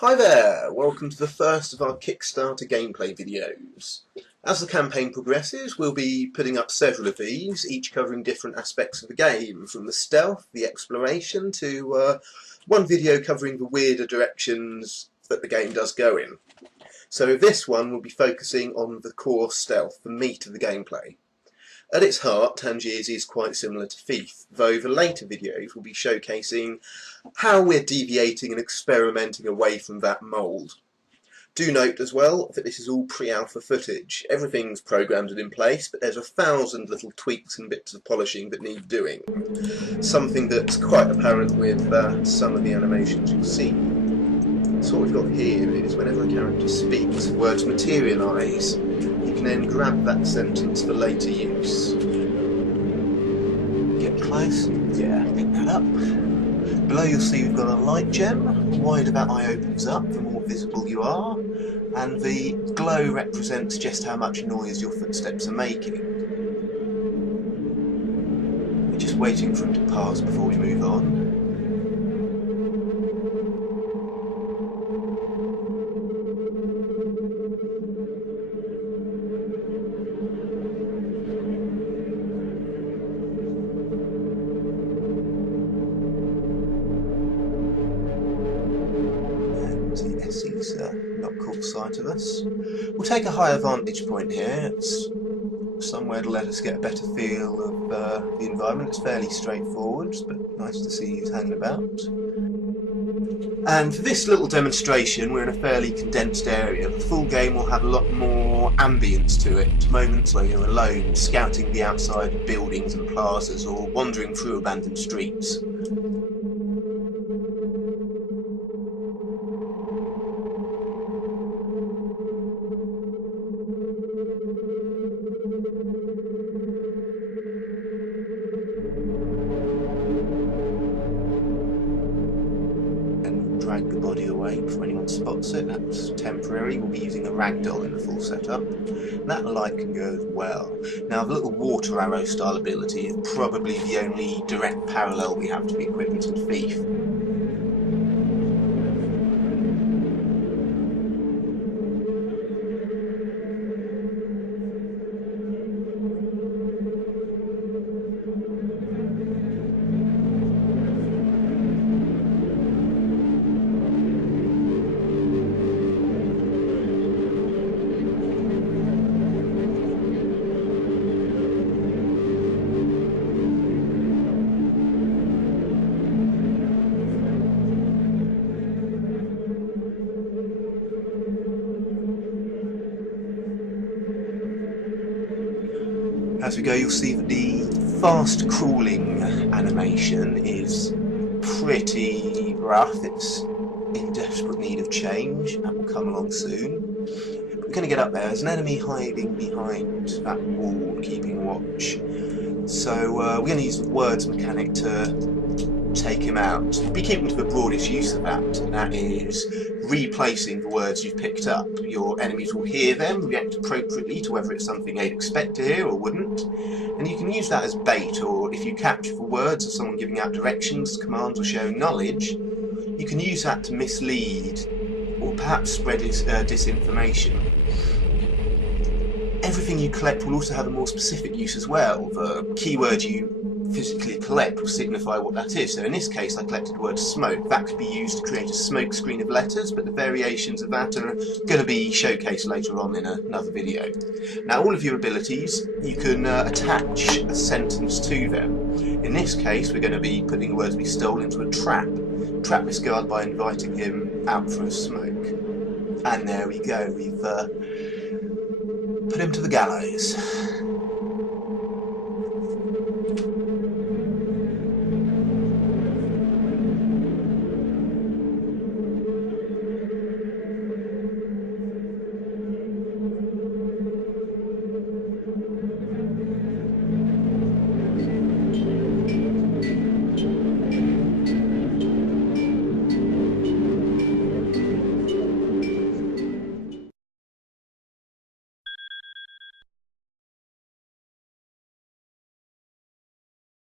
Hi there, welcome to the first of our Kickstarter gameplay videos. As the campaign progresses, we'll be putting up several of these, each covering different aspects of the game, from the stealth, the exploration, to one video covering the weirder directions that the game does go in. So this one will be focusing on the core stealth, the meat of the gameplay. At its heart, Tangiers is quite similar to Thief, though the later videos will be showcasing how we're deviating and experimenting away from that mould. Do note as well that this is all pre-alpha footage. Everything's programmed and in place, but there's 1,000 little tweaks and bits of polishing that need doing. Something that's quite apparent with some of the animations you'll see. So what we've got here is whenever a character speaks, words materialise. You can then grab that sentence for later use. Get close, yeah, pick that up. Below you'll see we've got a light gem. The wider that eye opens up, the more visible you are, and the glow represents just how much noise your footsteps are making. We're just waiting for him to pass before we move on. Yes, he's not caught sight of us. We'll take a higher vantage point here. It's somewhere to let us get a better feel of the environment. It's fairly straightforward, but nice to see he's hanging about. And for this little demonstration, we're in a fairly condensed area. The full game will have a lot more ambience to it. Moments where you're alone, scouting the outside of buildings and plazas, or wandering through abandoned streets. Drag the body away before anyone spots it. That's temporary. We'll be using a ragdoll in the full setup. And that light can go as well. Now the little water arrow style ability is probably the only direct parallel we have to the equipment in Thief. As we go, you'll see that the fast crawling animation is pretty rough. It's in desperate need of change. That will come along soon. We're going to get up there. There's an enemy hiding behind that wall, keeping watch. So we're going to use the words mechanic to take him out. Be keeping to the broadest use of that, and that is replacing the words you've picked up. Your enemies will hear them, react appropriately to whether it's something they'd expect to hear or wouldn't, and you can use that as bait, or if you capture the words of someone giving out directions, commands, or sharing knowledge, you can use that to mislead or perhaps spread disinformation. Everything you collect will also have a more specific use as well. The keyword you physically collect will signify what that is. So in this case I collected the word smoke. That could be used to create a smoke screen of letters, but the variations of that are going to be showcased later on in another video. Now all of your abilities, you can attach a sentence to them. In this case we're going to be putting the words we stole into a trap. Trap this guard by inviting him out for a smoke. And there we go, we've put him to the gallows.